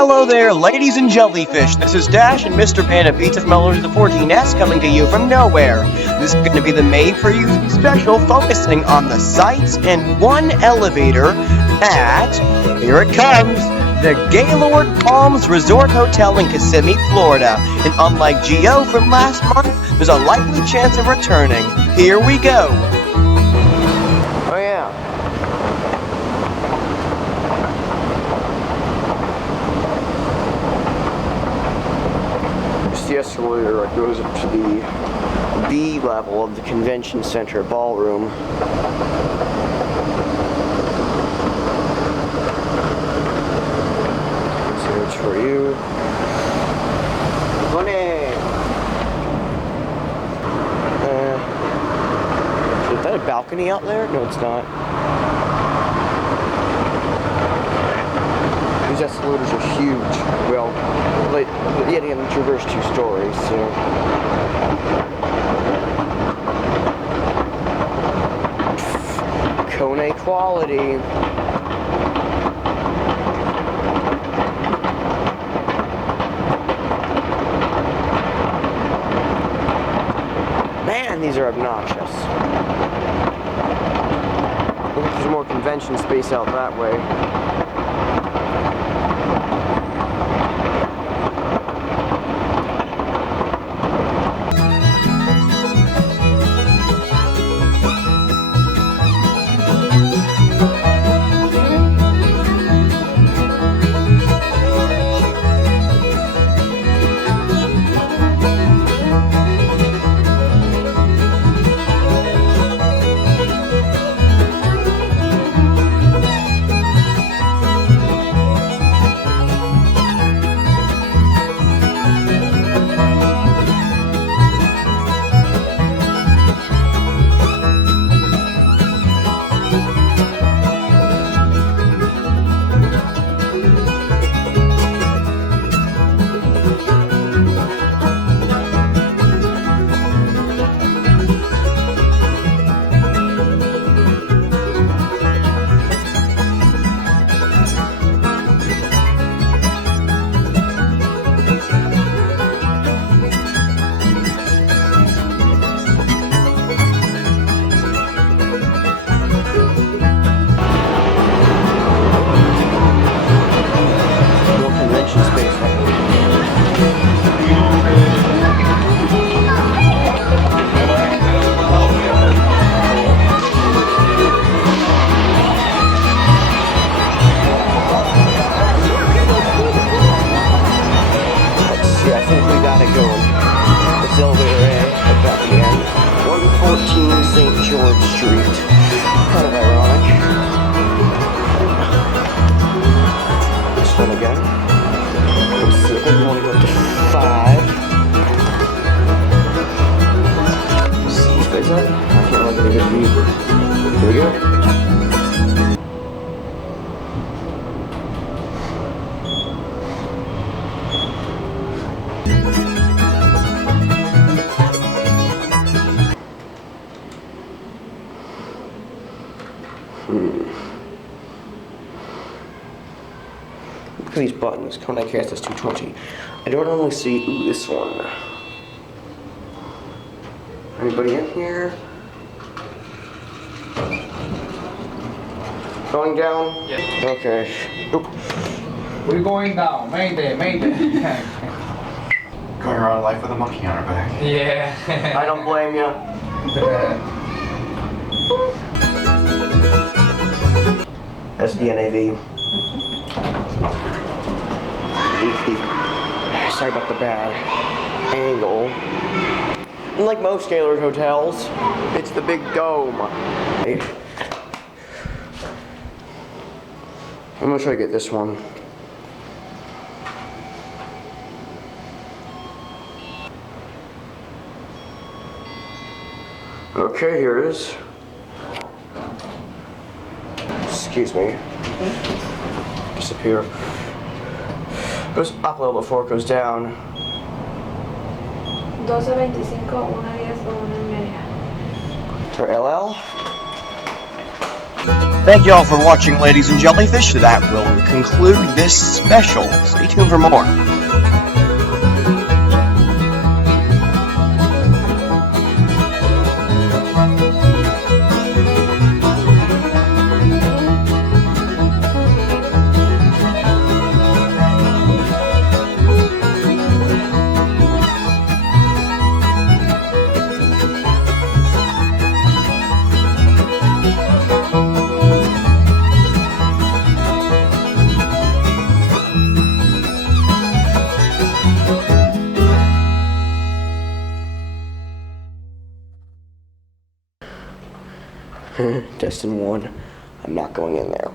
Hello there, ladies and jellyfish. This is Dash and Mr. Panda Pizza from Elders the 14S coming to you from nowhere. This is going to be the Made For You special focusing on the sights and one elevator at, here it comes, the Gaylord Palms Resort Hotel in Kissimmee, Florida. And unlike Geo from last month, there's a likely chance of returning. Here we go. Oh yeah. The escalator goes up to the B level of the convention center ballroom. Search for you. Money. Is that a balcony out there? No, it's not. These escalators are huge. Well, yet again, traverse 2 stories, so. Kone quality. Man, these are obnoxious. I think there's more convention space out that way. St. George Street. Kind of ironic. This one again. Let's see, I think we want to go up to 5. See if there's that. I can't really get a good view. Here we go. Look at these buttons. Kone Cast is 220. I don't normally see. Ooh, this one. Anybody in here? Going down? Yes. Okay. Oop. We're going down. Mayday, mayday. Going around life with a monkey on our back. Yeah. I don't blame you. That's the NAV. Sorry about the bad angle. Unlike most Gaylord hotels, it's the big dome. I'm gonna try to get this one. Okay, here it is. Excuse me. Disappear. Goes up a little before it goes down. 12.25, 1.10 o 1.30. For LL? Thank you all for watching, ladies and jellyfish. That will conclude this special. Stay tuned for more. Testing one. I'm not going in there.